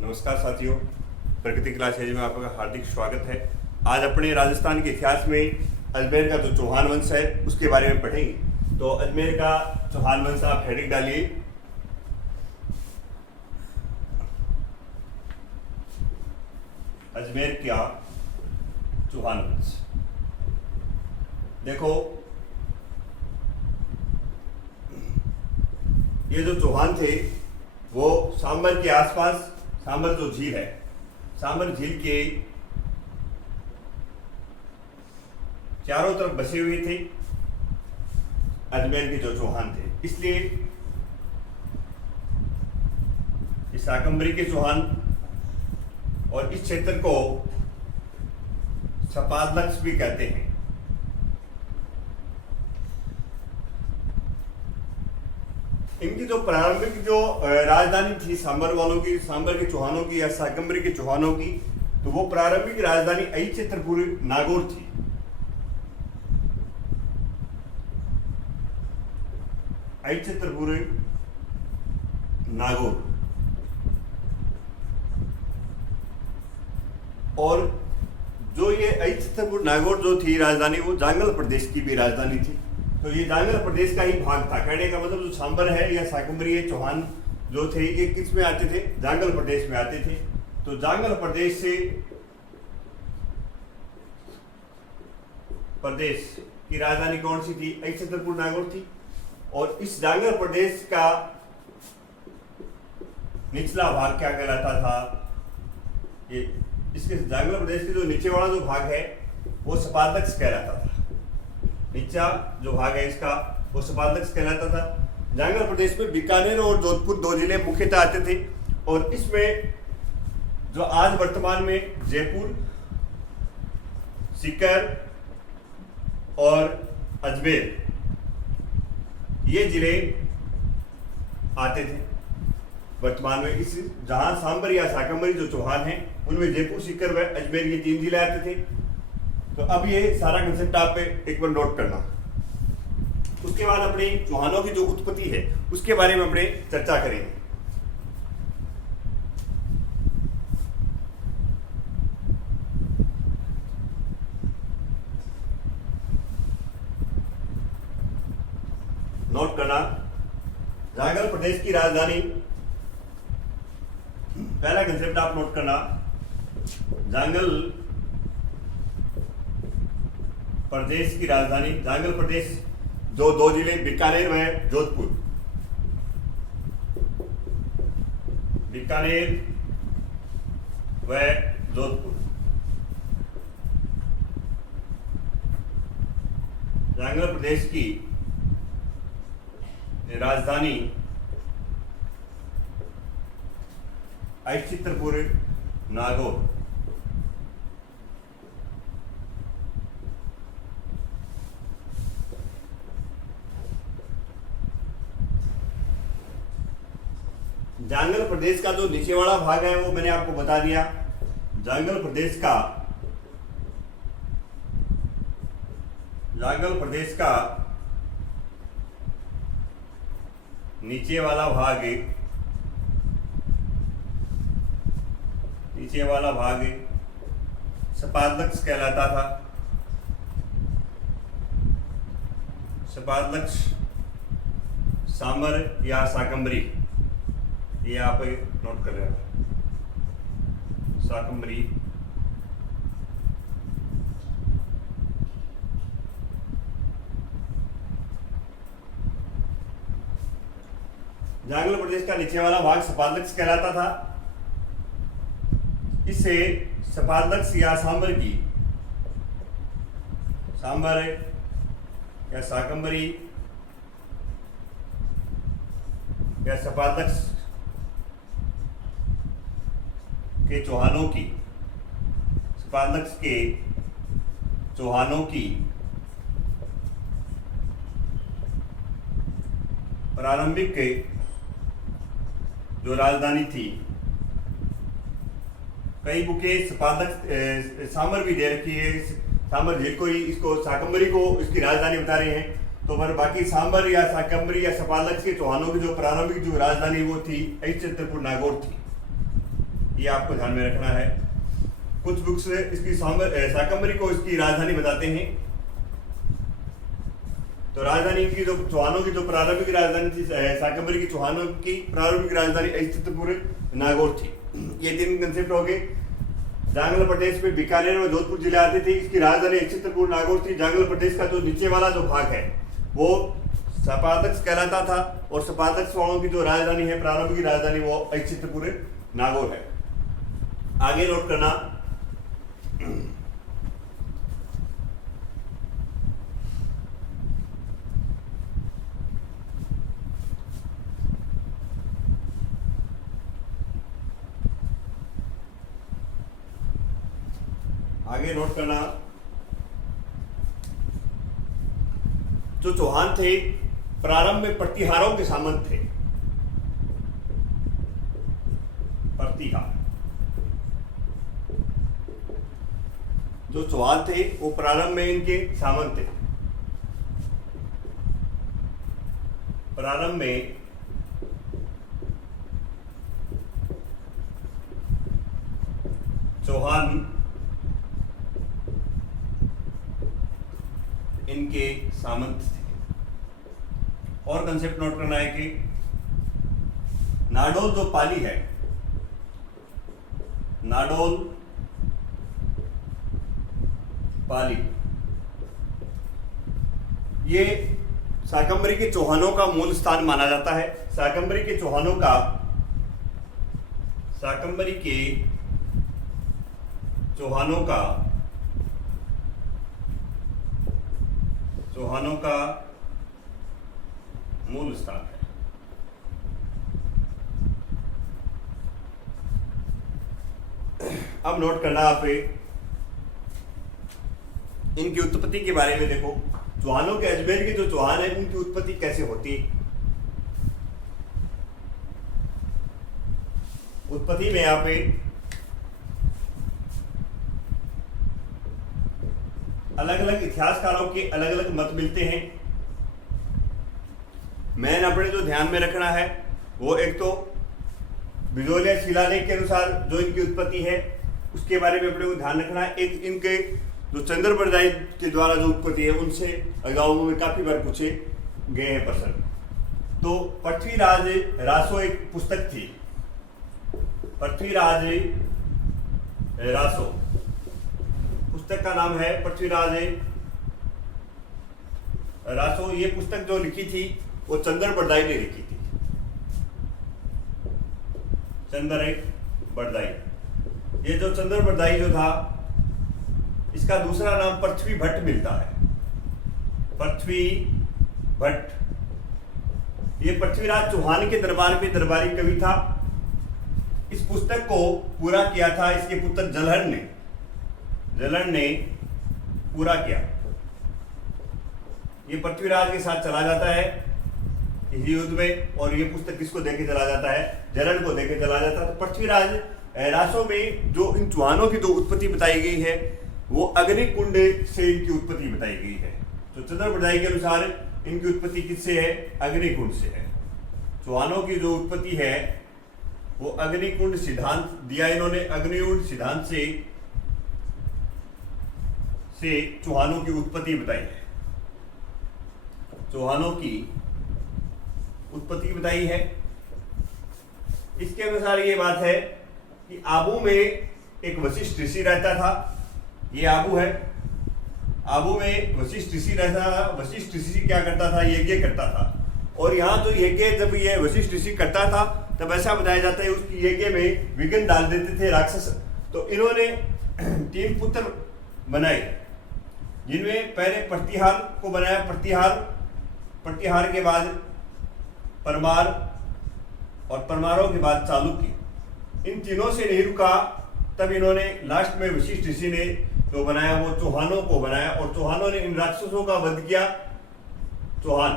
नमस्कार साथियों, प्रकृति क्लासेज में आपका हार्दिक स्वागत है। आज अपने राजस्थान के इतिहास में अजमेर का जो चौहान वंश है उसके बारे में पढ़ेंगे। तो अजमेर का चौहान वंश आप हेडिंग डालिए। अजमेर का चौहान वंश। देखो, ये जो चौहान थे वो सांबर के आसपास, सांबर जो झील है, सांबर झील के चारों तरफ बसे हुए थे अजमेर के जो चौहान थे। इसलिए इस शाकंभरी के चौहान और इस क्षेत्र को सपादलक्ष भी कहते हैं। इनकी जो प्रारंभिक जो राजधानी थी सांबर वालों की, सांबर के चौहानों की या शाकंभरी के चौहानों की, तो वो प्रारंभिक राजधानी अहिच्छत्रपुर नागौर थी। अहिच्छत्रपुर नागौर। और जो ये अहिच्छत्रपुर नागौर जो थी राजधानी, वो जांगल प्रदेश की भी राजधानी थी। तो ये जांगल प्रदेश का ही भाग था। कहने का मतलब जो सांबर है या शाकंभरी है चौहान जो थे, ये किस में आते थे? जांगल प्रदेश में आते थे। तो जांगल प्रदेश से प्रदेश की राजधानी कौन सी थी? अहिच्छत्रपुर नागौर थी। और इस जांगल प्रदेश का निचला भाग क्या कहलाता था? ये इसके जांगल प्रदेश के जो नीचे वाला जो भाग है वो सपादलक्ष कहलाता था। नीचा जो भाग है इसका वो सपादलक्ष कहलाता था। जांगल प्रदेश में बीकानेर और जोधपुर दो जिले मुख्यतः आते थे। और इसमें जो आज वर्तमान में जयपुर, सीकर और अजमेर ये जिले आते थे वर्तमान में। इस जहां सांबर या शाकंभरी जो चौहान हैं उनमें जयपुर, सीकर व अजमेर ये तीन जिले आते थे। तो अब ये सारा कंसेप्ट आप एक बार नोट करना। उसके बाद अपने चौहानों की जो उत्पत्ति है उसके बारे में अपने चर्चा करेंगे। नोट करना, जांगल प्रदेश की राजधानी, पहला कंसेप्ट आप नोट करना, जांगल प्रदेश की राजधानी, जांगल प्रदेश जो दो जिले बीकानेर व जोधपुर, बीकानेर व जोधपुर, जांगल प्रदेश की राजधानी अहिच्छत्रपुर नागौर। जांगल प्रदेश का जो नीचे वाला भाग है वो मैंने आपको बता दिया। जांगल प्रदेश का नीचे वाला भाग सपादलक्ष कहलाता था। सपादलक्ष, सांबर या शाकंभरी, ये आप नोट कर लेना। शाकंभरी, जांगल प्रदेश का नीचे वाला भाग सपादलक्ष कहलाता था। इससे सपादलक्ष या सांबर की, सांबर या शाकंभरी या सपादलक्ष के चौहानों की, सपादलक्ष के चौहानों की प्रारंभिक जो राजधानी थी, कई बुकें सपादलक्ष सांबर भी दे रखी है। सांबर झील को ही, इसको शाकंभरी को इसकी राजधानी बता रहे हैं। तो पर बाकी सांबर या शाकंभरी या सपादलक्ष के चौहानों की जो प्रारंभिक जो राजधानी वो थी अहिच्छत्रपुर नागौर थी। ये आपको ध्यान में रखना है। कुछ बुक्स इसकी शाकंभरी को इसकी राजधानी बताते हैं। तो राजधानी की जो चौहानों की जो प्रारंभिक राजधानी थी, शाकंभरी की चौहानों की प्रारंभिक राजधानी चित्रपुर नागौर थी। ये 3 कंसेप्ट हो गए। जांगल प्रदेश में बीकानेर और जोधपुर जिले आते थे। इसकी राजधानी चित्रपुर नागौर थी। जांगल प्रदेश का जो नीचे वाला जो भाग है वो सपादक्ष कहलाता था, और सपादक्ष वालों की जो राजधानी है, प्रारंभिक राजधानी, वो चित्रपुर नागौर है। आगे नोट करना, आगे नोट करना, जो चौहान थे प्रारंभ में प्रतिहारों के सामंत थे। प्रतिहार, जो चौहान थे वो प्रारंभ में इनके सामंत थे। प्रारंभ में चौहान इनके सामंत थे। और कंसेप्ट नोट करना है कि नाडोल जो पाली है, नाडोल पाली, ये शाकंभरी के चौहानों का मूल स्थान माना जाता है। शाकंभरी के चौहानों का, शाकंभरी के चौहानों का मूल स्थान है। अब नोट करना आप इनकी उत्पत्ति के बारे में। देखो, चौहानों के अजमेर के जो चौहान है उनकी उत्पत्ति कैसे होती है। उत्पत्ति में यहाँ पे अलग अलग इतिहासकारों के अलग अलग मत मिलते हैं। मैंने अपने जो ध्यान में रखना है वो एक तो बिजोलिया शिलालेख के अनुसार जो इनकी उत्पत्ति है उसके बारे में अपने को ध्यान रखना है। एक इनके जो चंद्र बरदाई के द्वारा जो उत्पत्ति है उनसे गाँवों में काफी बार पूछे गए हैं प्रश्न। तो पृथ्वीराज रासो एक पुस्तक थी, पृथ्वीराज रासो, पुस्तक का नाम है पृथ्वीराज रासो। ये पुस्तक जो लिखी थी वो चंद्र बरदाई ने लिखी थी, चंद्र बरदाई। ये जो चंद्र बरदाई जो था इसका दूसरा नाम पृथ्वी भट्ट मिलता है, पृथ्वी भट्ट। ये पृथ्वीराज चौहान के दरबार में दरबारी कवि था। इस पुस्तक को पूरा किया था इसके पुत्र जलहन ने पूरा किया। ये पृथ्वीराज के साथ चला जाता है इस युद्ध में, और ये पुस्तक किसको देके चला जाता है, जलहन को देके चला जाता है। तो पृथ्वीराज रासो में जो इन चौहानों की जो उत्पत्ति बताई गई है वो अग्निकुंड से इनकी उत्पत्ति बताई गई है। तो चंद्र बरदाई के अनुसार इनकी उत्पत्ति किससे है, अग्निकुंड से है। चौहानों की जो उत्पत्ति है वो अग्निकुंड सिद्धांत दिया इन्होंने। अग्निकुंड सिद्धांत से चौहानों की उत्पत्ति बताई है, चौहानों की उत्पत्ति बताई है। इसके अनुसार ये बात है कि आबू में एक वशिष्ठ ऋषि रहता था। ये आबू है, आबू में वशिष्ठ ऋषि रहता था। वशिष्ठ ऋषि क्या करता था, यज्ञ करता था। और यहाँ तो यज्ञ जब ये वशिष्ठ ऋषि करता था तब ऐसा बताया जाता है उसकी यज्ञ में विघ्न डाल देते थे राक्षस। तो इन्होंने 3 पुत्र बनाए, जिनमें पहले प्रतिहार को बनाया, प्रतिहार के बाद परमार, और परमारों के बाद चालुक्य। इन तीनों से नहीं रुका, तब इन्होंने लास्ट में वशिष्ठ ऋषि ने जो बनाया वो चौहानों को बनाया, और चौहानों ने इन राक्षसों का वध किया, चौहान।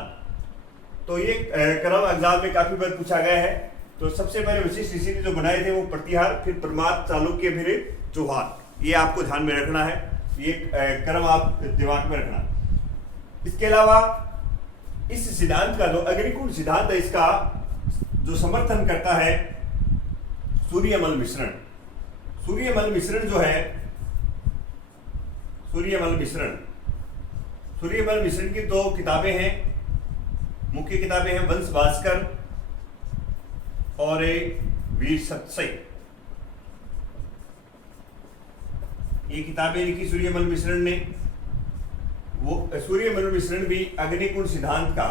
तो ये क्रम एग्जाम में काफी बार पूछा गया है। तो सबसे पहले वशिष्ठ ऋषि ने जो बनाए थे वो प्रतिहार, फिर परमार, चालुक्य, फिर चौहान। ये आपको ध्यान में रखना है, ये क्रम आप दिमाग में रखना। इसके अलावा इस सिद्धांत का जो अग्निकुंड सिद्धांत है इसका जो समर्थन करता है सूर्यमल मिश्रण। सूर्यमल मिश्रण जो है, सूर्यमल मिश्रण, सूर्यमल मिश्रण की दो किताबें हैं, मुख्य किताबें हैं, वंश भास्कर और वीर सत्सई। ये किताबें लिखी सूर्यमल मिश्रण ने। वो सूर्यमल मिश्रण भी अग्निकुंड सिद्धांत का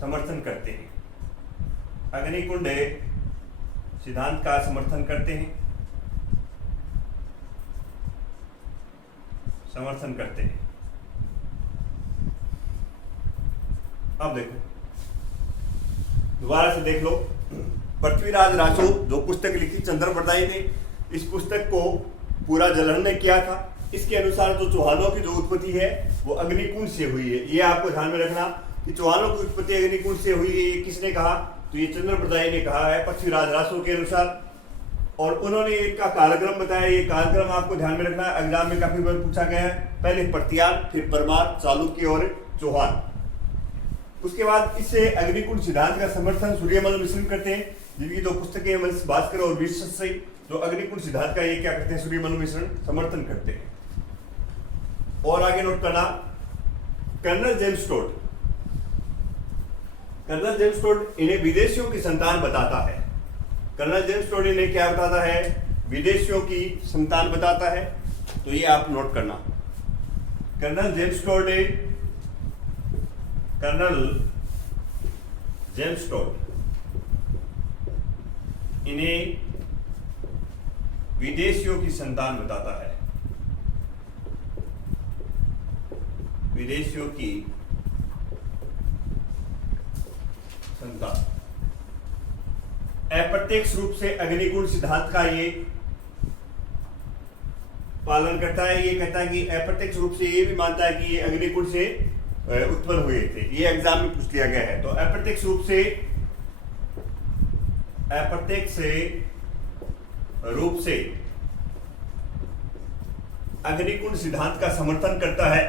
समर्थन करते हैं, अग्निकुंड सिद्धांत का समर्थन करते हैं, समर्थन करते हैं। अब देखो, दोबारा से देख लो, पृथ्वीराज रासो जो पुस्तक लिखी चंद्रप्रदायी ने, इस पुस्तक को पूरा जलहन ने किया था। इसके अनुसार जो चौहानों की जो उत्पत्ति है वो अग्निकुंड से हुई है। ये आपको ध्यान में रखना कि चौहानों की उत्पत्ति अग्निकुंड से हुई है। ये किसने कहा? तो ये चंद्रप्रदायी ने कहा है पृथ्वीराज रासो के अनुसार, और उन्होंने इनका कालक्रम बताया। ये कालक्रम आपको ध्यान में रखना है, एग्जाम में काफी बार पूछा गया है। पहले पर्तियाल, फिर परमार, चालुक्य और चौहान। उसके बाद इससे अग्निकुंड सिद्धांत का समर्थन सूर्यमल मिश्रण करते हैं, जिनकी दो पुस्तकें हैं, वंश भास्कर और वीर सत्सई। जो अग्निकुंड सिद्धांत का ये क्या करते हैं? सूर्यमल मिश्रण समर्थन करते हैं। और आगे नोट करना, colonel James Tod, colonel James Tod इन्हें विदेशियों की संतान बताता है। कर्नल जेम्स टोड इन्हें क्या बताता है? विदेशियों की संतान बताता है। तो ये आप नोट करना, colonel James Tod, colonel James Tod इन्हें विदेशियों की संतान बताता है, विदेशियों की संतान। अप्रत्यक्ष रूप से अग्निकुंड सिद्धांत का ये पालन करता है। ये कहता है कि अप्रत्यक्ष रूप से ये भी मानता है कि ये अग्निकुंड से उत्पन्न हुए थे। ये एग्जाम में पूछ लिया गया है। तो अप्रत्यक्ष रूप से, अप्रत्यक्ष रूप से अग्निकुंड सिद्धांत का समर्थन करता है,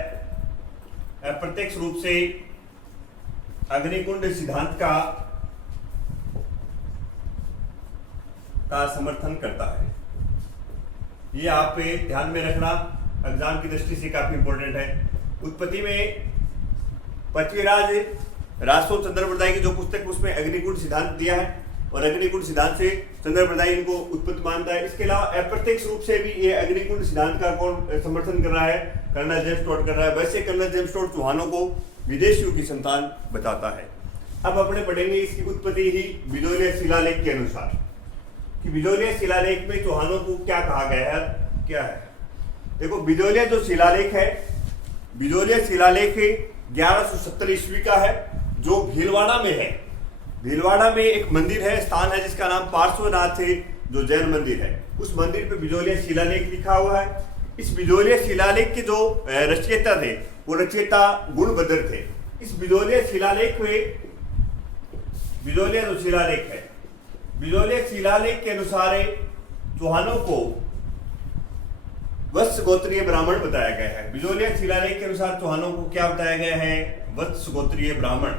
अप्रत्यक्ष रूप से अग्निकुंड सिद्धांत का समर्थन करता है। ये आप ध्यान में रखना, एग्जाम की दृष्टि से काफी इंपॉर्टेंट है। उत्पत्ति में पृथ्वीराज रासो चंद्रप्रदायी की जो पुस्तक, उसमें अग्निकुंड सिद्धांत दिया है, और अग्निकुंड सिद्धांत से चंद्रप्रदायी इनको उत्पत्ति मानता है। इसके अलावा अप्रत्यक्ष रूप से भी ये अग्निकुंड सिद्धांत का कौन समर्थन कर रहा है? कर्नल जेम्स टोड कर रहा है। वैसे कर्नल जेम्स टोड चौहानों को विदेशियों की संतान बताता है। अब अपने पढ़ेंगे इसकी उत्पत्ति ही बिजोलिया शिलालेख के अनुसार, कि बिजोलिया शिलालेख में चौहानों को क्या कहा गया है, क्या है। देखो, बिजोलिया जो शिलालेख है, बिजोलिया शिलालेख 1170 ईस्वी का है, जो भीलवाड़ा में है। भीलवाड़ा में एक मंदिर है, स्थान है, जिसका नाम पार्श्वनाथ है, जो जैन मंदिर है। उस मंदिर पे बिजोलिया शिलालेख लिखा हुआ है। इस बिजोलिया शिलालेख के जो रचयिता थे, वो रचयिता गुणभद्र थे। इस बिजोलिया शिलालेख में, बिजोलिया जो शिलालेख है, बिजोलिया शिलालेख के अनुसार चौहानों को वत्स गोत्रीय ब्राह्मण बताया गया है। बिजोलिया शिलालेख के अनुसार चौहानों को क्या बताया गया है? वत्स गोत्रीय ब्राह्मण।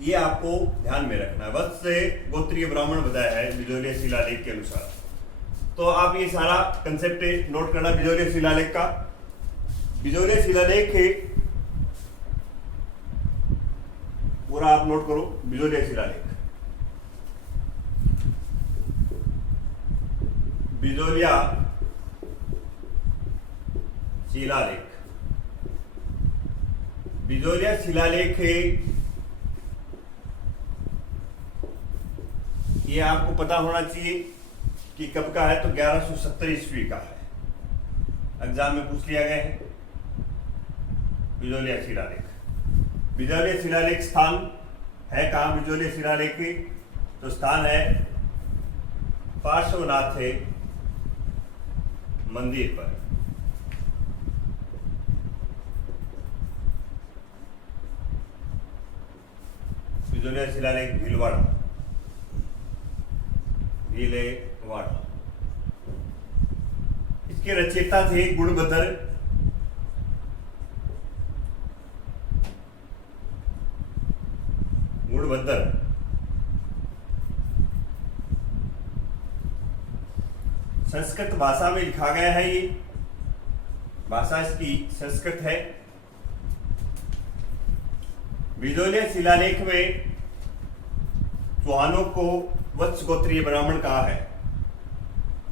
ये आपको ध्यान में रखना है, वत्स गोत्रीय ब्राह्मण बताया है बिजोलिया शिलालेख के अनुसार। तो आप ये सारा कंसेप्ट नोट करना बिजोलिया शिलालेख का। बिजोलिया शिलालेख पूरा आप नोट करो, बिजोलिया शिलालेख, बिजोलिया शिलालेख, बिजोलिया शिलालेख ये आपको पता होना चाहिए कि कब का है। तो 1170 ईस्वी का है, एग्जाम में पूछ लिया गया है। बिजोलिया शिलालेख, बिजोलिया शिलालेख स्थान है कहाँ? बिजोलिया शिलालेख तो स्थान है पार्श्वनाथ मंदिर पर। बिजोलिया शिलालेख भीलवाड़ा, भीलवाड़ा। इसके रचयिता थे गुणभद्र, संस्कृत भाषा में लिखा गया है। ये भाषा इसकी संस्कृत है। बिजोलिया शिलालेख में चौहानों को वत्स गोत्रीय ब्राह्मण कहा है।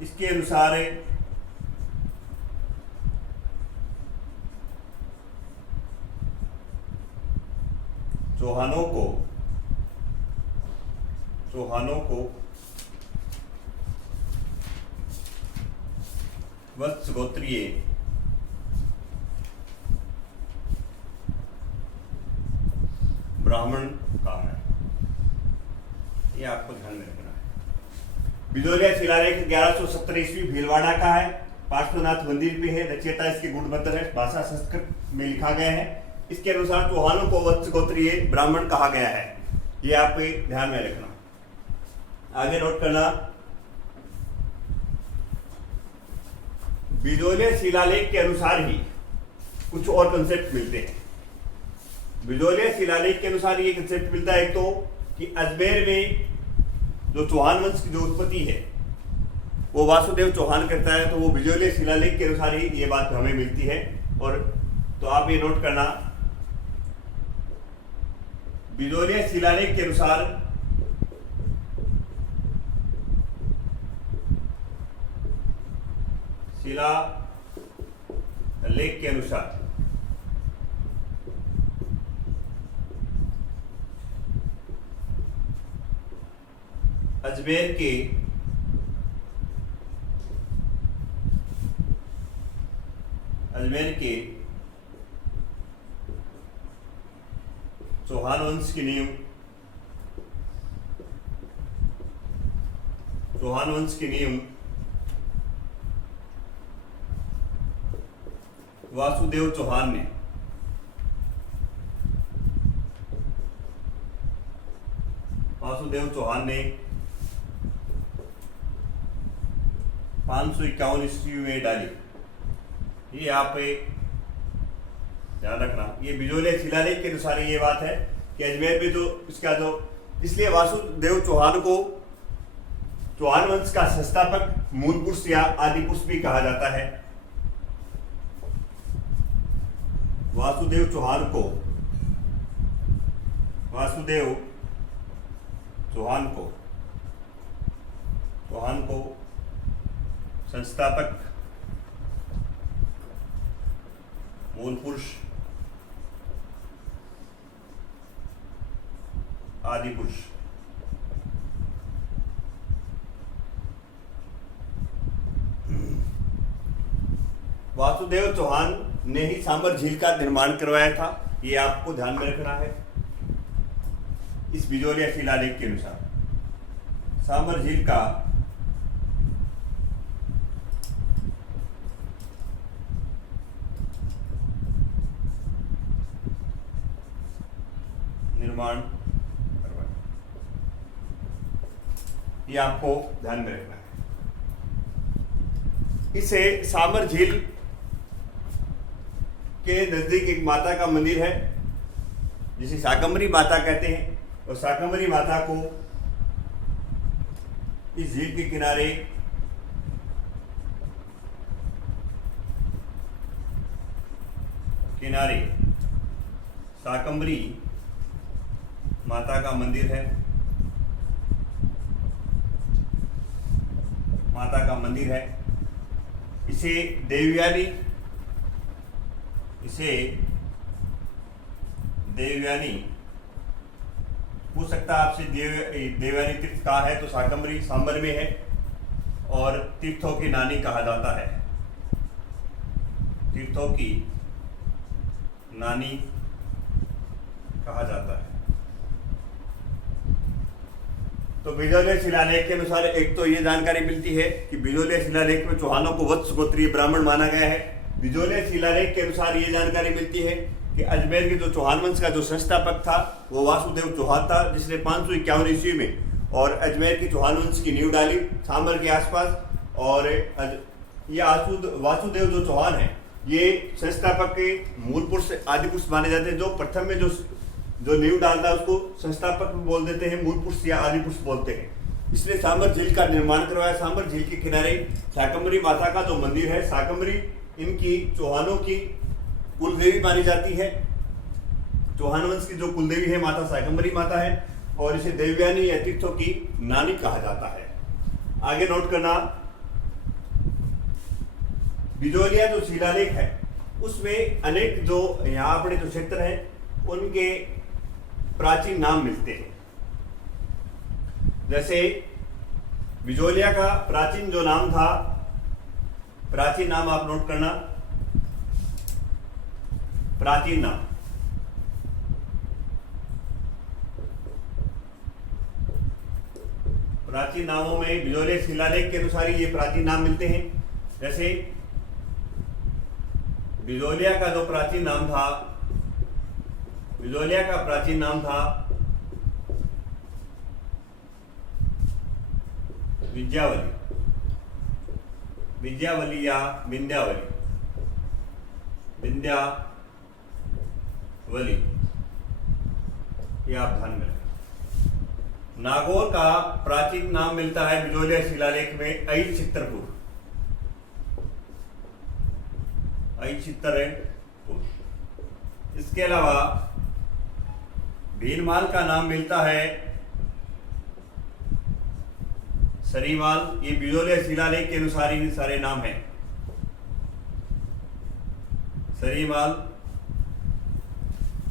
इसके अनुसार चौहानों को वत्स गोत्रीय ब्राह्मण कहा है। ये आपको ध्यान में रखना है। बिजोलिया शिलालेख 1170 ईस्वी भीलवाड़ा का है। पार्श्वनाथ मंदिर पे है। रचयिता इसके गुणबद्ध है। भाषा संस्कृत में लिखा गया है। इसके अनुसार चौहानों को वत्स गोत्रीय ब्राह्मण कहा गया है। ये आप ध्यान में रखना। आगे नोट करना, बिजोलिया शिलालेख के अनुसार ही कुछ और कंसेप्ट मिलते हैं। बिजोलिया शिलालेख के अनुसार ये कंसेप्ट मिलता है, एक तो कि अजमेर में जो चौहान वंश की जो उत्पत्ति है वो वासुदेव चौहान करता है। तो वो बिजोलिया शिलालेख के अनुसार ही ये बात हमें मिलती है। और तो आप ये नोट करना, बिजोलिया शिलालेख के अनुसार शिलालेख के अनुसार अजमेर के चौहान वंश की नींव वासुदेव चौहान ने 551 ईस्वी में डाली। ये आप ध्यान रखना। ये बिजोलिया शिलालेख के अनुसार ये बात है कि अजमेर में जो इसका जो, इसलिए वासुदेव चौहान को चौहान वंश का संस्थापक, मूल पुरुष या आदि पुरुष भी कहा जाता है। वासुदेव चौहान को संस्थापक, मूल पुरुष, आदि पुरुष वासुदेव चौहान ने ही सांबर झील का निर्माण करवाया था। ये आपको ध्यान में रखना है। इस बिजोलिया शिलालेख के अनुसार सांबर झील का निर्माण करवाया। ये आपको ध्यान में रखना है। इसे सांबर झील के नजदीक एक माता का मंदिर है जिसे शाकंभरी माता कहते हैं। और शाकंभरी माता को इस झील के किनारे शाकंभरी माता का मंदिर है। इसे देवयानी पूछ सकता है आपसे, देवयानी तीर्थ कहाँ है? तो शाकंभरी सांबर में है। और तीर्थों की नानी कहा जाता है। तीर्थों की नानी कहा जाता है। तो बिजोलिया शिलालेख के अनुसार एक तो ये जानकारी मिलती है कि बिजोलिया शिलालेख में चौहानों को वत्स गोत्रीय ब्राह्मण माना गया है। बिजोलिया शिलालेख के अनुसार ये जानकारी मिलती है कि अजमेर के जो चौहान वंश का जो संस्थापक था वो वासुदेव चौहान था, जिसने 551 ईस्वी में और अजमेर के चौहान वंश की नींव डाली सांबर के आसपास। और ये वासुदेव जो चौहान है ये संस्थापक के मूल पुरुष, आदि पुरुष माने जाते हैं। जो प्रथम में जो नींव डालता है उसको संस्थापक बोल देते हैं, मूल पुरुष या आदि पुरुष बोलते हैं। इसने सांबर झील का निर्माण करवाया। सांबर झील के किनारे शाकंभरी माता का जो मंदिर है, शाकंभरी इनकी चौहानों की कुलदेवी मानी जाती है। चौहान वंश की जो कुलदेवी है माता शाकंभरी माता है, और इसे देवयानी या तीर्थों की नानी कहा जाता है। आगे नोट करना, बिजोलिया जो शिलालेख है उसमें अनेक जो यहाँ अपने जो क्षेत्र हैं उनके प्राचीन नाम मिलते हैं। जैसे बिजोलिया का प्राचीन जो नाम था, प्राचीन नाम आप नोट करना, प्राचीन नाम प्राचीन नामों में बिजोलिया शिलालेख के अनुसार ये प्राचीन नाम मिलते हैं। जैसे बिजोलिया का जो प्राचीन नाम था, बिजोलिया का प्राचीन नाम था विद्यावली, विद्यावली या विंध्यावली, विंध्यावली, ये आप ध्यान में रखें। नागौर का प्राचीन नाम मिलता है बिजोलिया शिलालेख में ऐचित्रपुर, ऐचित्रपुर। इसके अलावा भीनमाल का नाम मिलता है सरीमाल। ये बिजोलिया शिलालेख के अनुसार ही सारे नाम हैं। सरीमाल।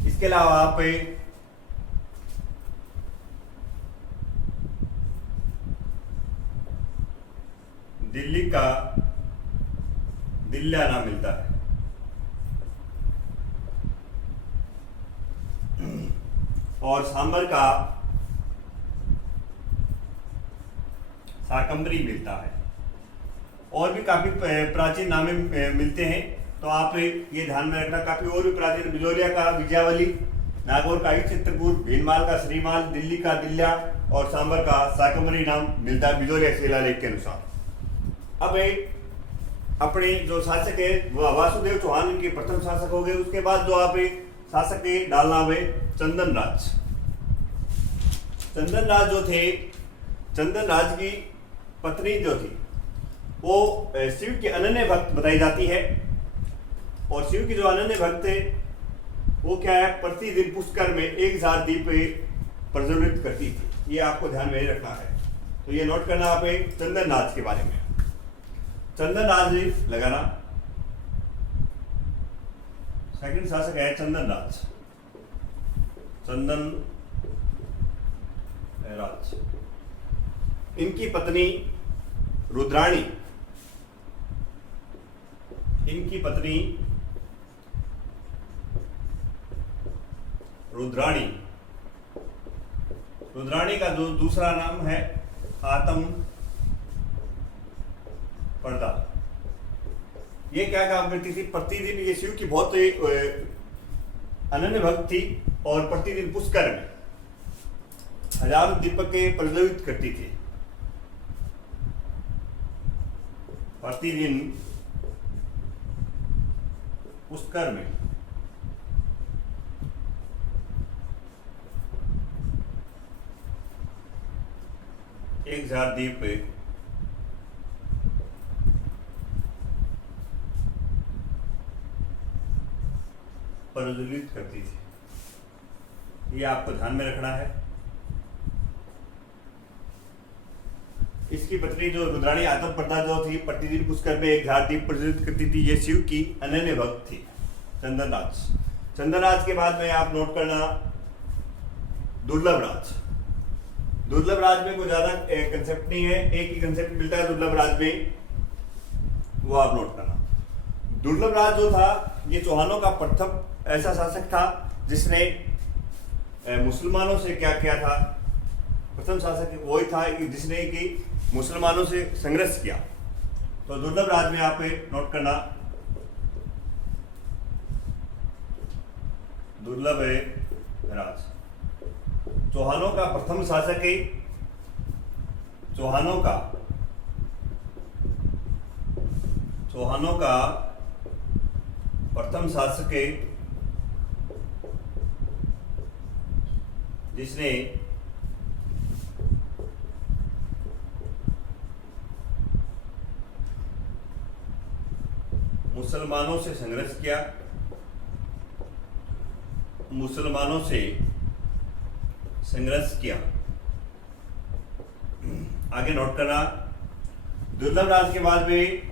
इसके अलावा आप दिल्ली का दिल्ला नाम मिलता है। और सांबर का शाकंभरी मिलता है। और भी काफी प्राचीन नामे मिलते हैं, तो आप ये ध्यान में रखना। काफी और भी प्राचीन, बिजोलिया का विजयावली, नागौर का चित्रपुर, भीनमाल का श्रीमाल, दिल्ली का दिल्ला और सांबर का शाकंभरी नाम मिलता है बिजोलिया शिलालेख के अनुसार। अब अपने जो शासक है वासुदेव चौहान इनके प्रथम शासक हो गए। उसके बाद जो आप शासक डालना हुए चंदन राज। चंदन राज जो थे, चंदन राज की पत्नी जो थी वो शिव की अनन्य भक्त बताई जाती है। और शिव की जो अनन्य भक्त थे वो क्या है, प्रतिदिन पुष्कर में 1000 दीप प्रज्वलित करती थी। ये आपको ध्यान में रखना है। तो ये नोट करना आप चंदन राज के बारे में। चंदन राज लगाना, सेकंड शासक है चंदन राज, चंदन राज। इनकी पत्नी रुद्राणी, इनकी पत्नी रुद्राणी, रुद्राणी का जो दूसरा नाम है आत्म पर्दा। ये क्या काम करती थी, प्रतिदिन ये शिव की बहुत अनन्य भक्त थी और प्रतिदिन पुष्कर में 1000 दीपक के प्रज्वलित करती थी। प्रतिदिन पुष्कर में 1000 दीप प्रज्वलित करती थी। ये आपको ध्यान में रखना है। इसकी पत्नी जो रुद्राणी आत्मप्रदा जो थी, प्रतिदिन पुष्कर में 1000 दीप प्रज्वलित करती थी। ये शिव की अनन्य भक्त थी। चंदनराज। चंदनराज के बाद में आप नोट करना दुर्लभ राज। दुर्लभ राज में कोई ज्यादा कंसेप्ट नहीं है, एक ही कंसेप्ट मिलता है दुर्लभ राज में, वो आप नोट करना। दुर्लभ राज जो था ये चौहानों का प्रथम ऐसा शासक था जिसने मुसलमानों से क्या किया था। प्रथम शासक वही था जिसने कि मुसलमानों से संघर्ष किया। तो दुर्लभ राज में आप नोट करना दुर्लभ राज। चौहानों का प्रथम शासक है, चौहानों का प्रथम शासक है जिसने मुसलमानों से संघर्ष किया, मुसलमानों से संघर्ष किया। आगे नोट करना, दुर्लभ राज के बाद में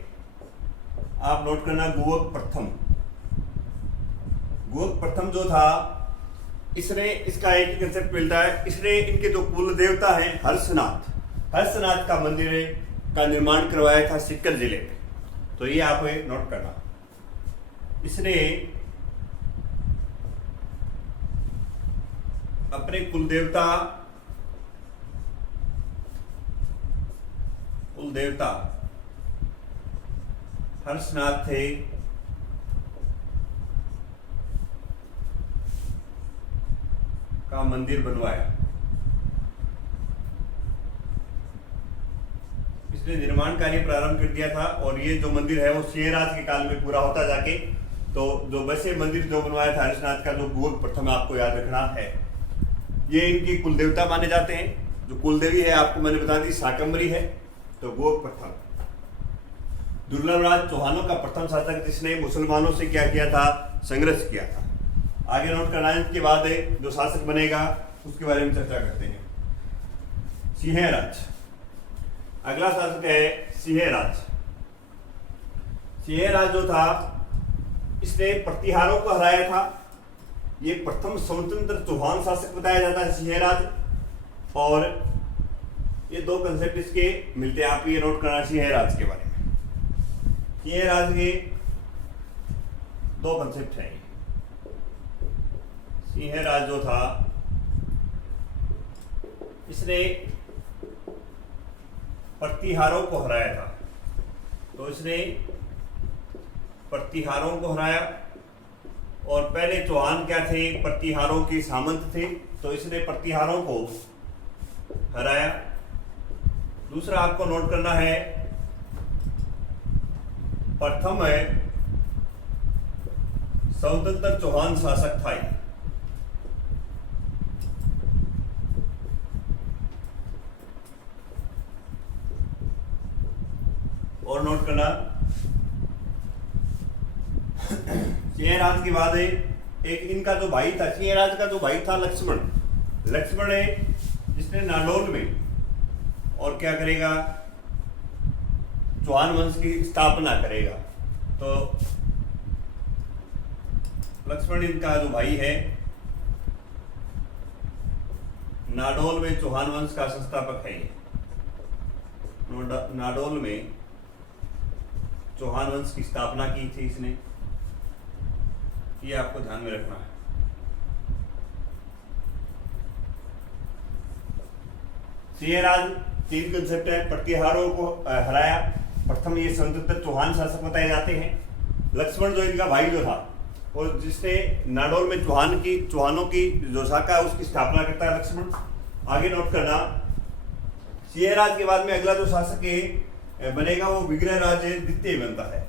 आप नोट करना गुवक प्रथम। गुवक प्रथम जो था, इसने, इसका एक ही कंसेप्ट मिलता है, इसने इनके जो कुल देवता हैं हर्षनाथ, हर्षनाथ का मंदिर का निर्माण करवाया था सीकर जिले में। तो ये आप नोट करना, इसने अपने कुलदेवता हर्षनाथ थे, का मंदिर बनवाया। इसने निर्माण कार्य प्रारंभ कर दिया था और ये जो मंदिर है वो सिंहराज के काल में पूरा होता जाके। तो जो वैसे मंदिर जो बनवाया था हर्षनाथ का, जो गुवक प्रथम, आपको याद रखना है, ये इनकी कुलदेवता माने जाते हैं। जो कुलदेवी है आपको मैंने बता दी शाकंभरी है। तो गुवक प्रथम दुर्लभ राज चौहानों का प्रथम शासक, जिसने मुसलमानों से क्या किया था, संघर्ष किया था। आगे नोट करना, के बाद जो शासक बनेगा उसके बारे में चर्चा करते हैं। सिंहराज, अगला शासक है सिंहराज। सिंहराज जो था, इसने प्रतिहारों को हराया था। ये प्रथम स्वतंत्र चौहान शासक बताया जाता है सिंहराज। और ये दो कंसेप्ट इसके मिलते हैं, आप ये नोट करना सिंहराज के बारे में। सिंहराज के दो कंसेप्ट हैं। सिंहराज जो था, इसने प्रतिहारों को हराया था। तो इसने प्रतिहारों को हराया। और पहले चौहान क्या थे, प्रतिहारों के सामंत थे, तो इसने प्रतिहारों को हराया। दूसरा आपको नोट करना है, प्रथम है स्वतंत्र चौहान शासक था। और नोट करना, सिंहराज के बाद एक इनका जो भाई था, सिंहराज का जो भाई था लक्ष्मण। लक्ष्मण है जिसने नाडोल में और क्या करेगा, चौहान वंश की स्थापना करेगा। तो लक्ष्मण इनका जो भाई है, नाडोल में चौहान वंश का संस्थापक है। नाडोल में चौहान वंश की स्थापना की थी इसने, ये आपको ध्यान में रखना है। सिंहराज तीन कंसेप्ट है, प्रतिहारों को हराया, प्रथम ये स्वतंत्र चौहान शासक बताए जाते हैं। लक्ष्मण जो इनका भाई जो था, और जिसने नाडोल में चौहानों की जो शाखा है उसकी स्थापना करता है लक्ष्मण। आगे नोट करना, सिंहराज के बाद में अगला जो शासक बनेगा वो विग्रहराज द्वितीय बनता है।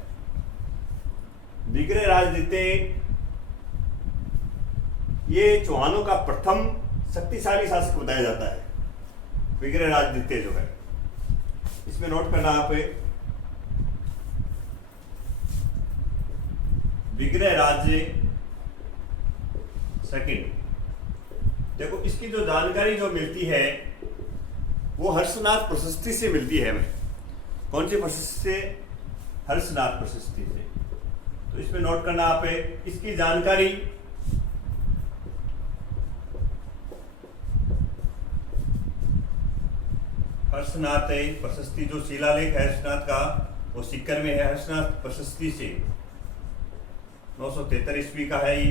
विग्रहराज द्वितीय ये चौहानों का प्रथम शक्तिशाली शासक बताया जाता है। विग्रहराज द्वितीय जो है, इसमें नोट करना आप, विग्रहराज सेकंड। देखो इसकी जो जानकारी जो मिलती है वो हर्षनाथ प्रशस्ति से मिलती है हमें। कौन सी प्रशस्ति से? हर्षनाथ प्रशस्ति से। तो इसमें नोट करना आप, इसकी जानकारी हर्षनाथ प्रशस्ति, जो शिलालेख है हर्षनाथ का वो सीकर में है। हर्षनाथ प्रशस्ति से 973 ईस्वी का है ये।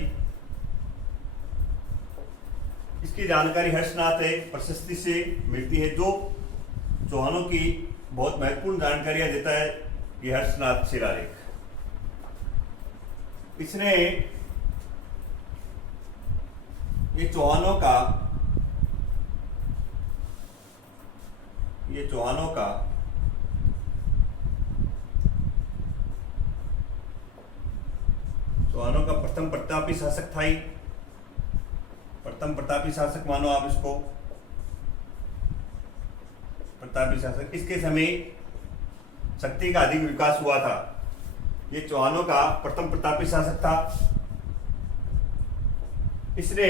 इसकी जानकारी हर्षनाथ प्रशस्ति से मिलती है, जो चौहानों की बहुत महत्वपूर्ण जानकारियां देता है ये हर्षनाथ शिलालेख। इसने ये चौहानों का प्रथम प्रतापी शासक था। प्रथम प्रतापी शासक मानो आप इसको, प्रतापी शासक। इसके समय शक्ति का अधिक विकास हुआ था। ये चौहानों का प्रथम प्रतापी शासक था। इसने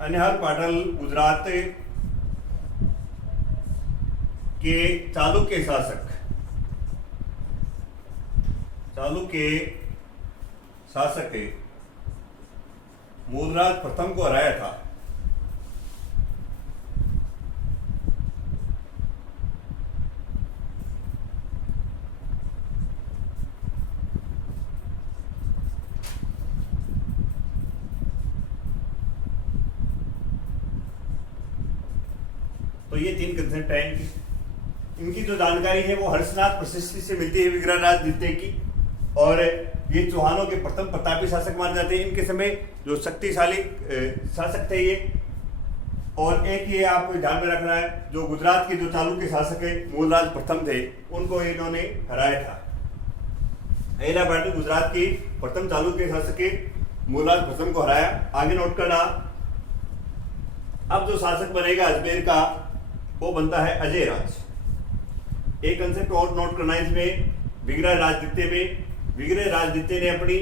अनिहाल पाटल गुजरात के चालुक्य शासक मूलराज प्रथम को हराया था। तो ये 3 कंसेप्ट हैं इनकी जो जानकारी है वो हर्षनाथ प्रशस्ति से मिलती है विग्रहराज द्वितीय की, और ये चौहानों के प्रथम प्रतापी शासक माने जाते हैं। इनके समय जो शक्तिशाली शासक थे ये, और एक ये आपको ध्यान में रखना है, जो गुजरात के जो चालुक्य शासक है मूलराज प्रथम थे उनको इन्होंने हराया था। अहिल्या पाटल गुजरात की प्रथम चालुक्य शासक है मूलराज प्रथम को हराया। आगे नोट करना, अब जो शासक बनेगा अजमेर का वो बनता है अजय राज। एक कंसेप्ट और नोट करना है इसमें, विग्रहराज द्वितीय में विग्रहराज द्वितीय ने अपनी,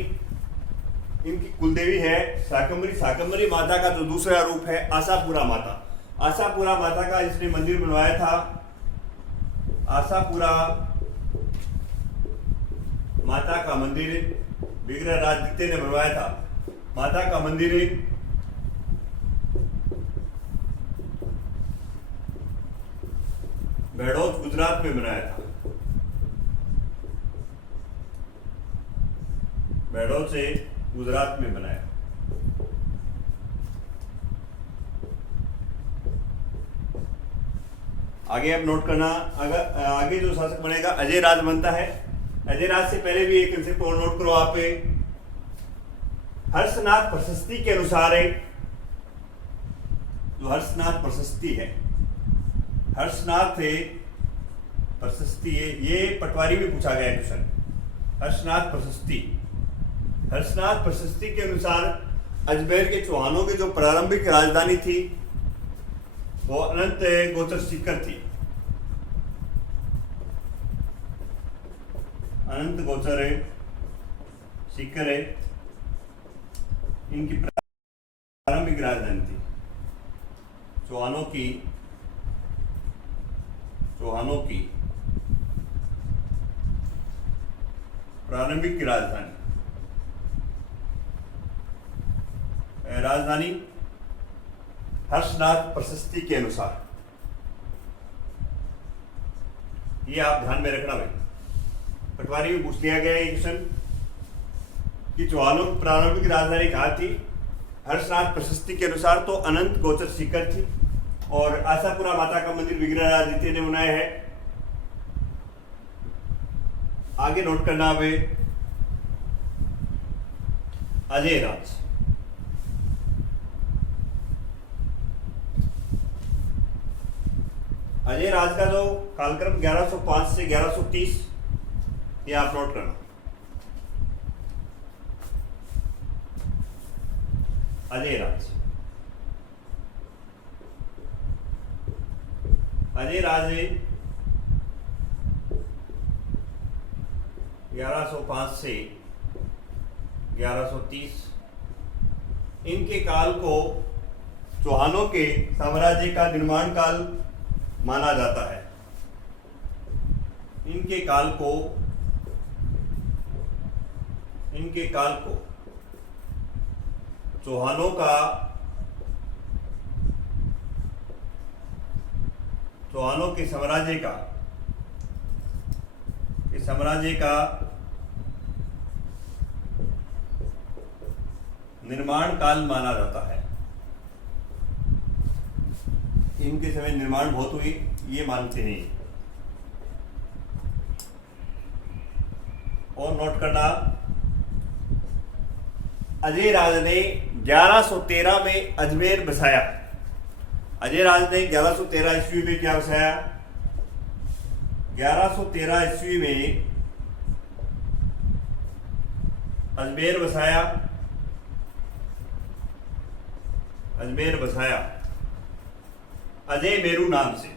इनकी कुलदेवी है शाकंभरी। शाकंभरी माता का जो दूसरा रूप है आशापुरा माता, आशापुरा माता का इसने मंदिर बनवाया था। आशापुरा माता का मंदिर विग्रहराज द्वितीय ने बनवाया था। माता का मंदिर बड़ौद गुजरात में बनाया था। बड़ौद से गुजरात में बनाया। आगे आप नोट करना, अगर आगे जो शासक बनेगा अजय राज बनता है। अजय राज से पहले भी एक कंसेप्ट और नोट करो आप, हर्षनाथ प्रशस्ति के अनुसार है, जो हर्षनाथ प्रशस्ति है, हर्षनाथ प्रशस्ति है, ये पटवारी में पूछा गया क्वेश्चन। हर्षनाथ प्रशस्ति के अनुसार अजमेर के चौहानों की जो प्रारंभिक राजधानी थी वो अनंत गोचर सीकर थी। अनंत गोचर सीकर है इनकी प्रारंभिक राजधानी थी। चौहानों की प्रारंभिक राजधानी हर्षनाथ प्रशस्ति के अनुसार, ये आप ध्यान में रखना भाई, पटवारी में पूछ लिया गया है क्वेश्चन कि चौहानों की प्रारंभिक राजधानी कहाँ थी। हर्षनाथ प्रशस्ति के अनुसार तो अनंत गोचर सीकर थी, और आशापुरा माता का मंदिर विग्रहराज द्वितीय ने बनाया है। आगे नोट करना है अजय राज। अजय राज का जो कालक्रम 1105 से 1130, ये आप नोट करना। अजय राज 1105 से 1130, इनके काल को चौहानों के साम्राज्य का निर्माण काल माना जाता है। इनके काल को चौहानों के साम्राज्य का निर्माण काल माना जाता है। इनके समय निर्माण बहुत हुई ये मानते हैं। और नोट करना, अजय राज ने 1113 में अजमेर बसाया। अजय राज ने 1113 ईस्वी में क्या बसाया? 1113 ईस्वी में अजमेर बसाया। अजमेर बसाया अजय मेरू नाम से,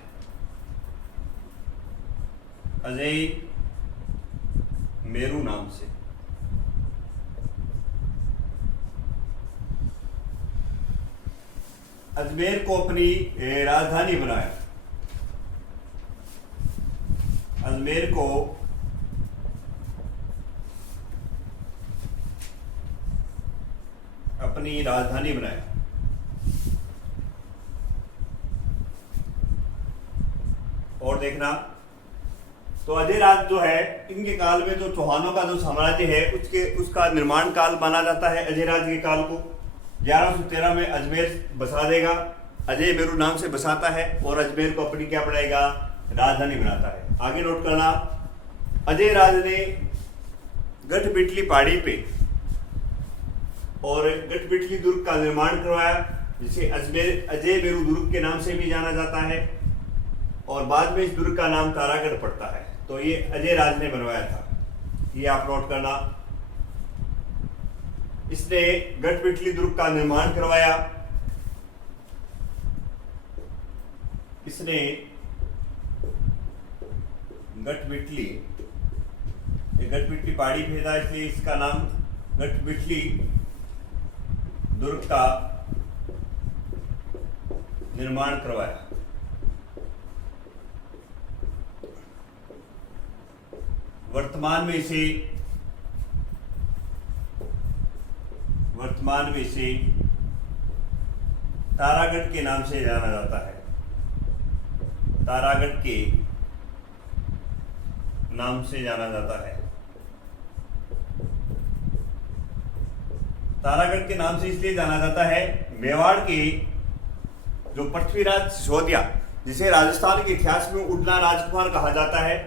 अजय मेरू नाम से। अजमेर को अपनी राजधानी बनाया, अजमेर को अपनी राजधानी बनाया। और देखना, तो अजय राज जो है, इनके काल में जो चौहानों का जो साम्राज्य है उसका निर्माण काल माना जाता है अजय राज के काल को। 1113 में अजमेर बसा देगा, अजय मेरू नाम से बसाता है और अजमेर को अपनी क्या बनाएगा, राजधानी बनाता है। आगे नोट करना, अजय राज ने गढ़बिटली पहाड़ी पे और गढ़बिटली दुर्ग का निर्माण करवाया, जिसे अजय मेरू दुर्ग के नाम से भी जाना जाता है और बाद में इस दुर्ग का नाम तारागढ़ पड़ता है। तो ये अजय राज ने बनवाया था, ये आप नोट करना। इसने गढ़बिटली दुर्ग का निर्माण करवाया, इसने गढ़बिटली पहाड़ी पे था इसलिए इसका नाम गढ़बिटली दुर्ग का निर्माण करवाया। वर्तमान में इसे तारागढ़ के नाम से जाना जाता है, तारागढ़ के नाम से जाना जाता है। तारागढ़ के नाम से इसलिए जाना जाता है, मेवाड़ के जो पृथ्वीराज सिसोदिया, जिसे राजस्थान के इतिहास में उड़ना राजकुमार कहा जाता है,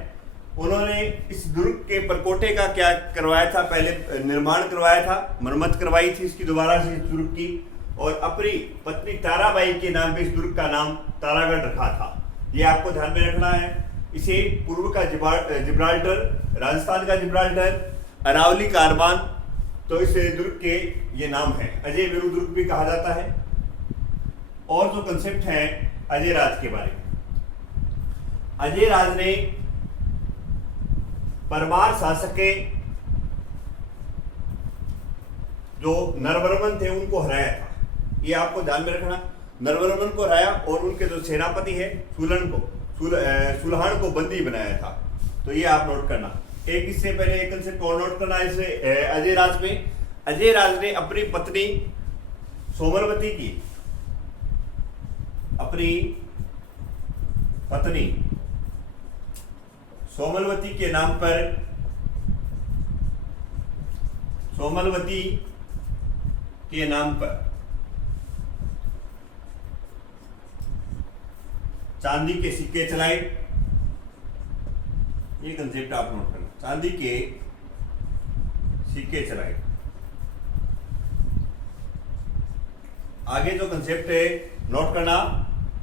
उन्होंने इस दुर्ग के परकोटे का क्या करवाया था, पहले निर्माण करवाया था, मरम्मत करवाई थी इसकी दोबारा से इस दुर्ग की, और अपनी पत्नी ताराबाई के नाम पे इस दुर्ग का नाम तारागढ़ रखा था। ये आपको ध्यान में रखना है। इसे पूर्व का जिब्राल्टर, राजस्थान का जिब्राल्टर, अरावली का अरबान, तो इस दुर्ग के ये नाम है। अजय मेरू दुर्ग भी कहा जाता है। और जो कंसेप्ट है अजय राज के बारे में, अजय राज ने परमार शासक के जो नरवर्मन थे उनको हराया था, ये आपको ध्यान में रखना। नरवर्मन को हराया और उनके जो सेनापति है सुलहान को बंदी बनाया था, तो ये आप नोट करना। एक इससे पहले एक कंसेप्ट और नोट करना इसे अजय राज में। अजय राज ने अपनी पत्नी सोमलवती की, अपनी पत्नी सोमलवती के नाम पर, सोमलवती के नाम पर चांदी के सिक्के चलाए। ये कंसेप्ट आप नोट करना, चांदी के सिक्के चलाए। आगे जो कंसेप्ट है नोट करना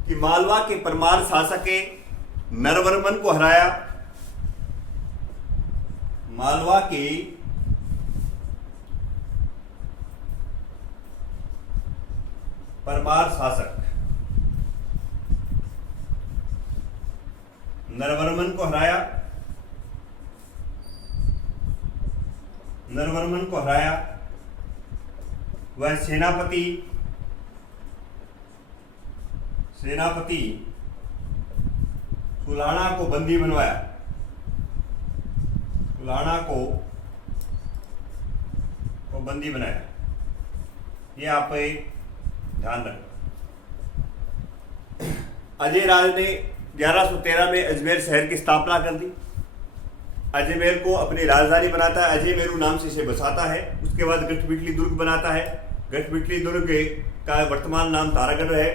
कि मालवा के परमार शासक के नरवर्मन को हराया, मालवा के परमार शासक नरवर्मन को हराया, नरवर्मन को हराया। वह सेनापति सुलाना को बंदी बनवाया, सुलाना को बंदी बनाया। ये आप ध्यान रखना। अजय राज ने 1113 में अजमेर शहर की स्थापना कर दी, अजमेर को अपनी राजधानी बनाता है, अजय मेरू नाम से इसे बसाता है। उसके बाद गढ़बिटली दुर्ग बनाता है, गढ़बिटली दुर्ग का वर्तमान नाम तारागढ़ है।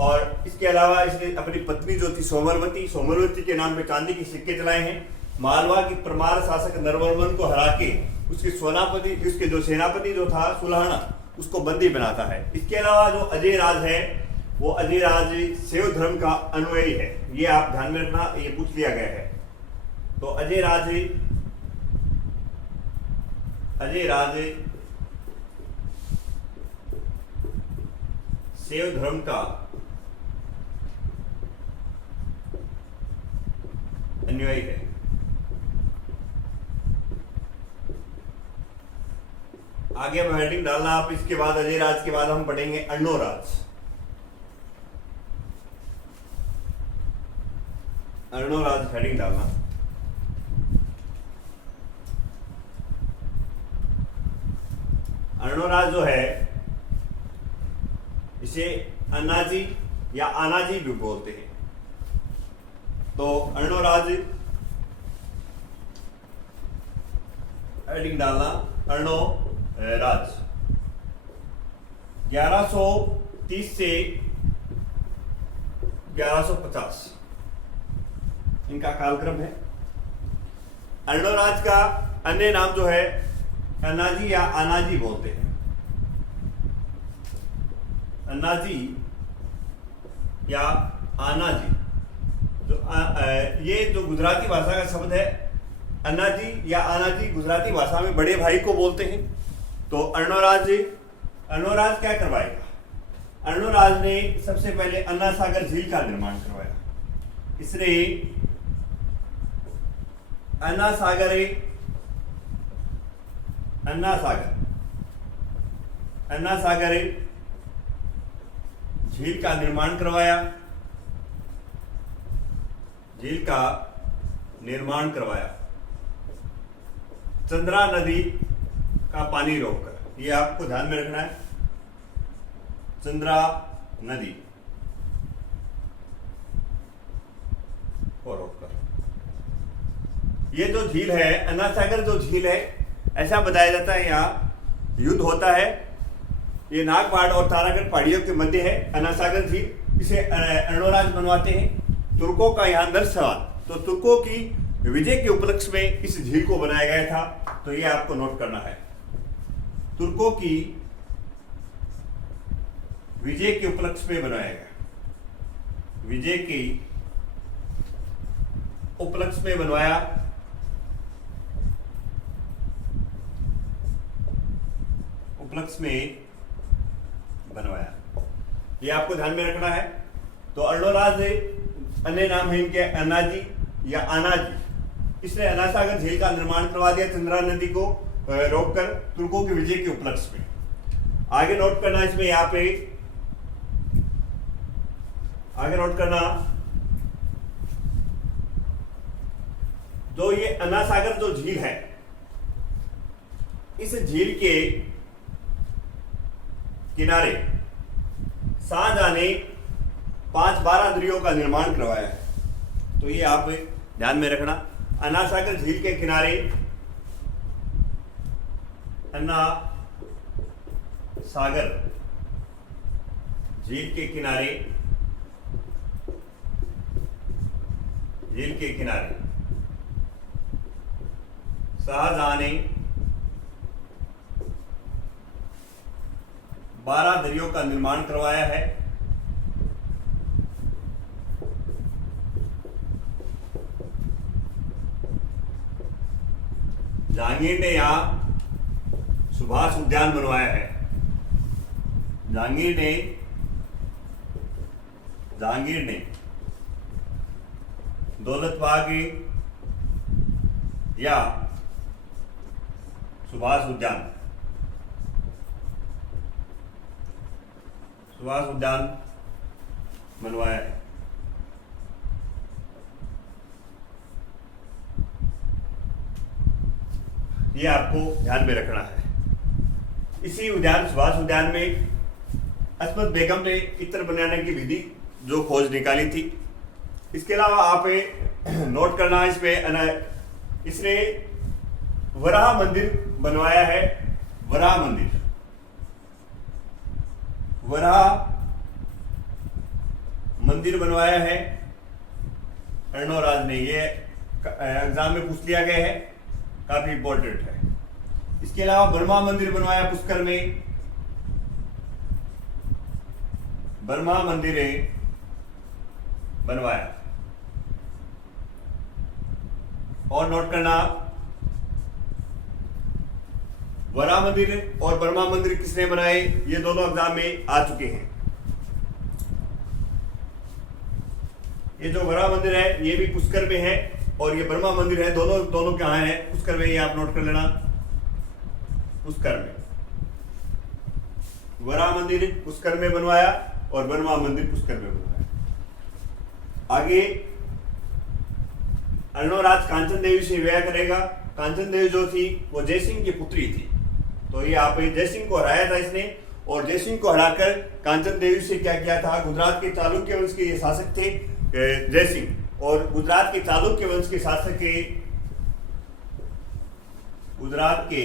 और इसके अलावा इसने अपनी पत्नी जो थी सोमलवती के नाम पे चांदी के सिक्के चलाए हैं। मालवा की परमार शासक नरवर्मन को हरा के उसके जो सेनापति जो था सुलहाना, उसको बंदी बनाता है। इसके अलावा जो अजय राज है वो अजय राज शैव धर्म का अनुयायी है, ये आप ध्यान में रखना, ये पूछ लिया गया है। तो अजय राज शैव धर्म का अनुयायी है। आगे अब हेडिंग डालना आप। इसके बाद अजय राज के बाद हम पढ़ेंगे अर्णोराज। अर्णोराज हेडिंग डालना। अर्णोराज जो है इसे अन्नाजी या आनाजी भी बोलते हैं। तो अर्णोराज हेडिंग डालना अर्णो राज 1130 से 1150 इनका कालक्रम है। अर्णोराज का अन्य नाम जो है अन्नाजी या आनाजी बोलते हैं। अन्नाजी या आनाजी ये जो गुजराती भाषा का शब्द है, अन्नाजी या आनाजी गुजराती भाषा में बड़े भाई को बोलते हैं। तो अर्णोराज क्या करवाएगा? अर्णोराज ने सबसे पहले अन्ना सागर झील का निर्माण करवाया। इसने अन्ना सागर झील का निर्माण करवाया। चंद्रा नदी का पानी रोककर, ये आपको ध्यान में रखना है। चंद्रा नदी को रोककर ये जो झील है, अन्ना सागर जो झील है, ऐसा बताया जाता है यहाँ युद्ध होता है। ये नागपाड़ और तारागढ़ पहाड़ियों के मध्य है अन्ना सागर झील। इसे अर्णोराज बनवाते हैं। तुर्कों का यहाँ दर्शवाद, तो तुर्कों की विजय के उपलक्ष्य में इस झील को बनाया गया था। तो ये आपको नोट करना है। तुर्कों की विजय के उपलक्ष्य में बनाया गया। विजय के उपलक्ष्य में बनवाया। ये आपको ध्यान में रखना है। तो अर्णोराज अन्य नाम है इनके अन्नाजी या आनाजी। इसने अन्ना सागर झील का निर्माण करवा दिया चंद्रा नदी को रोककर तुर्कों के विजय के उपलक्ष्य में। आगे नोट करना इसमें, यहाँ पे आगे नोट करना, जो ये अन्ना सागर जो झील है, इस झील के किनारे शाहजहां ने 5 बारादरियों का निर्माण करवाया है। तो ये आप ध्यान में रखना। अन्ना सागर झील के किनारे अन्ना सागर झील के किनारे शाहजहां ने 12 दरियों का निर्माण करवाया है। जहांगीर ने यहां सुभाष उद्यान बनवाया है। जहांगीर ने दौलत बाग या सुभाष उद्यान बनवाया है। ये आपको ध्यान में रखना है। इसी उद्यान सुभाष उद्यान में अस्मत बेगम ने इत्र बनाने की विधि जो खोज निकाली थी। इसके अलावा आप नोट करना इसमें, इसने वराह मंदिर बनवाया है। वराह मंदिर बनवाया है अर्णोराज ने। ये एग्जाम में पूछ लिया गया है, काफी इंपॉर्टेंट है। इसके अलावा ब्रह्मा मंदिर बनवाया पुष्कर में। ब्रह्मा मंदिर बनवाया। और नोट करना, वराह मंदिर और ब्रह्मा मंदिर किसने बनाए, ये दोनों एग्जाम में आ चुके हैं। ये जो वराह मंदिर है ये भी पुष्कर में है और ये ब्रह्मा मंदिर है, दोनों कहाँ है? पुष्कर में। ये आप नोट कर लेना, पुष्कर में। वराह मंदिर पुष्कर में बनवाया और ब्रह्मा मंदिर पुष्कर में बनवाया। आगे अर्णोराज कांचन देवी से विवाह करेगा। कांचन देवी जो थी वो जयसिंह की पुत्री थी, तो ये आप जयसिंह को हराया था इसने, और जयसिंह को हराकर कांचन देवी से क्या किया था? गुजरात के चालुक्य वंश के ये शासक थे जयसिंह, और गुजरात के चालुक्य वंश के शासक के गुजरात के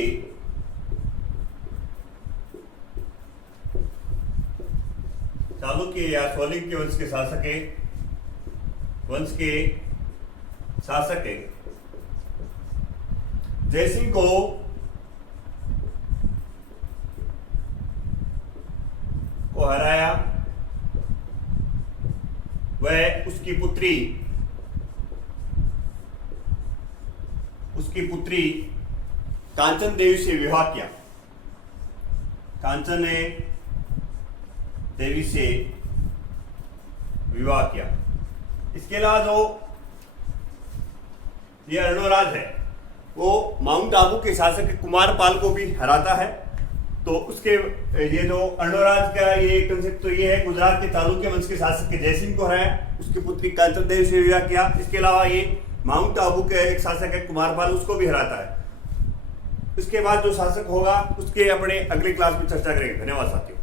चालुक्य या सोलंकी वंश के शासक है, वंश के शासक है जयसिंह को हराया। वह उसकी पुत्री कांचन देवी से विवाह किया। कांचन ने देवी से विवाह किया। इसके अलावा जो ये अर्णोराज है वो माउंट आबू के शासक कुमारपाल को भी हराता है। तो उसके ये जो अर्णोराज का ये कंसेप्ट तो ये है, गुजरात के चालुक्य वंश के शासक के जयसिंह को हराया, उसकी पुत्री कांचन देवी से विवाह किया। इसके अलावा ये माउंट आबू के एक शासक है कुमारपाल, उसको भी हराता है। इसके बाद जो शासक होगा उसके अपने अगले क्लास में चर्चा करेंगे। धन्यवाद साथियों।